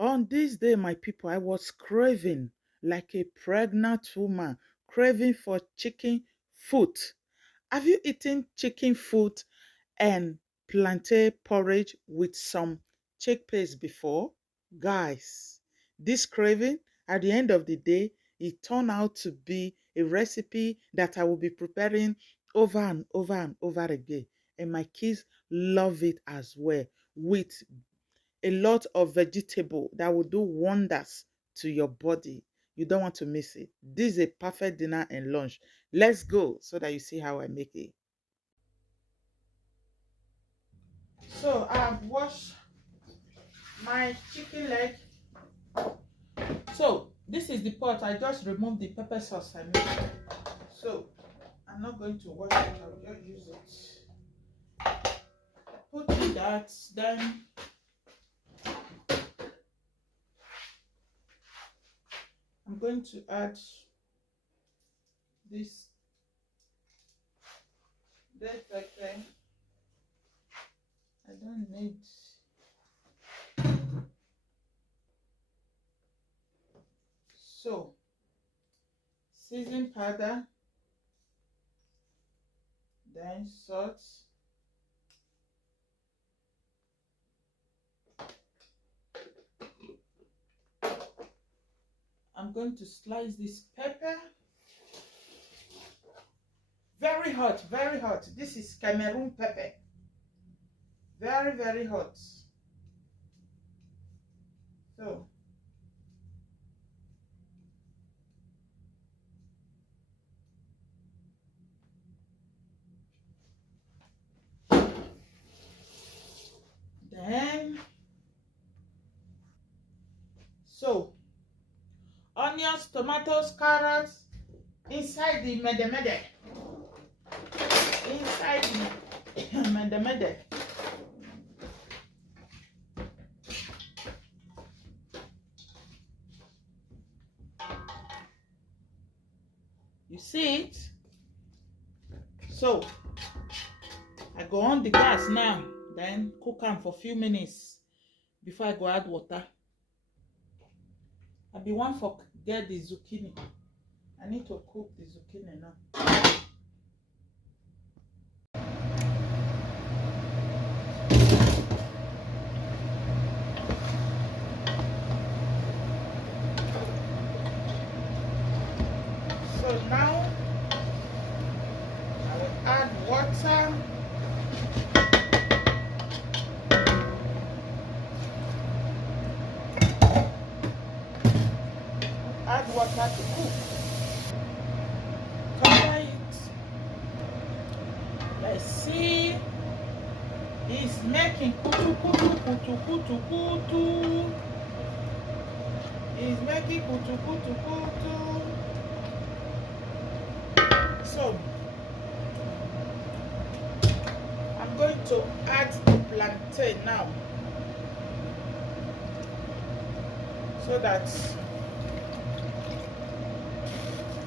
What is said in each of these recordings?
On this day, my people, I was craving like a pregnant woman, craving for chicken foot. Have you eaten chicken foot and plantain porridge with some chickpeas before? Guys, this craving, at the end of the day, it turned out to be a recipe that I will be preparing over and over and over again. And my kids love it as well, with a lot of vegetable that will do wonders to your body. You don't want to miss it. This is a perfect dinner and lunch. Let's go so that you see how I make it. So I've washed my chicken leg. So this is the pot. I just removed the pepper sauce I made. So I'm not going to wash it. I'll just use it. Put in that. Then I'm going to add this red pepper. I don't need. So season powder, then salt, I'm going to slice this pepper. Very hot, very hot. This is Cameroon pepper. Very, very hot. So then, onions, tomatoes, carrots inside the mede. Inside the mede. You see it? So I go on the gas now, then cook them for a few minutes before I go add water. I be one for get the zucchini. I need to cook the zucchini now. So now I will add water. Add water to cook. Cover it. Let's see. It's making kutu kutu kutu kutu kutu. It's making kutu kutu kutu. So I'm going to add the plantain now, so that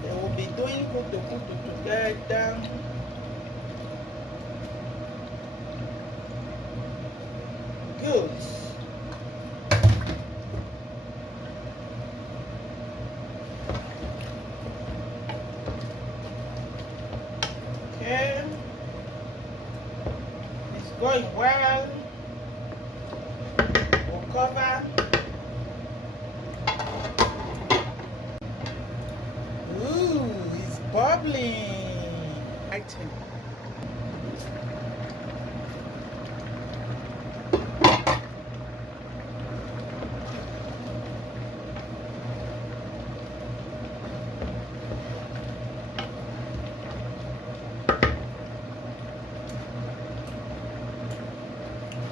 they will be doing kutu kutu together. Good. Okay. It's going well. We'll cover. Ooh, it's bubbling. Item.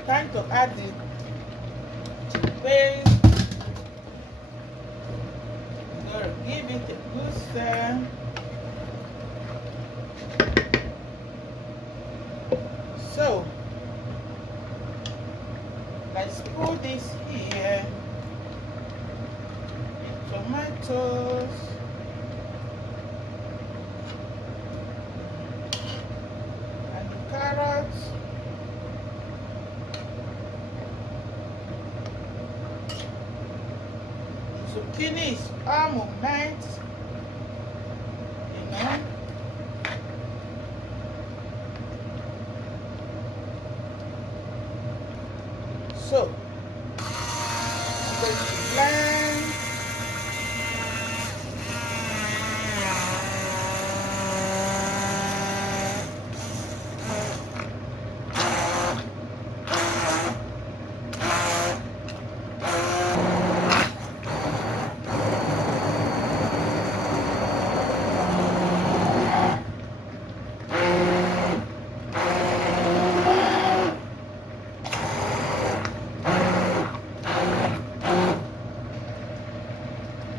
Time to add the chickpeas. I'm gonna give it a good stir. So let's put this here. Tomatoes. And carrots. Zucchini is a moment, you know. So, I'm going to blend.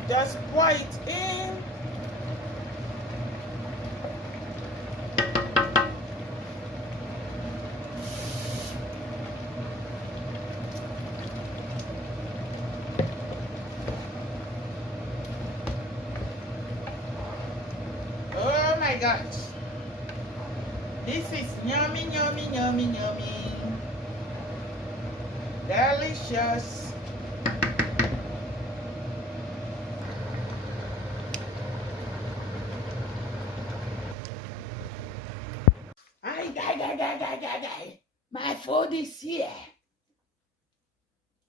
Just pour it in. Oh my gosh. This is yummy, yummy, yummy, yummy. Delicious. My food is here.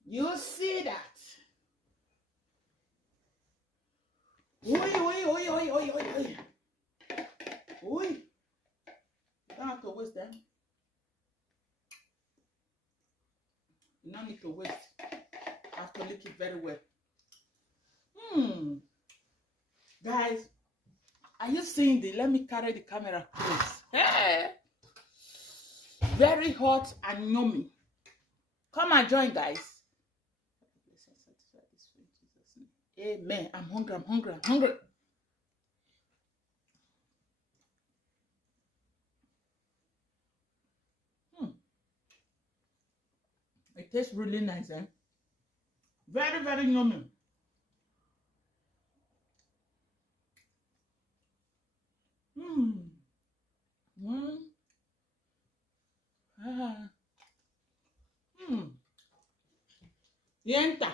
You see that? Oi, oi, oi, oi, oi, oi, oi. Oi. You don't have to waste them. You don't need to waste. I have to lick it very well. Guys, are you seeing the? Let me carry the camera close. Hey. Very hot and yummy. Come and join, guys. Amen. I'm hungry. I'm hungry. I'm hungry. It tastes really nice, eh? Very, very yummy. Ah. Yenta.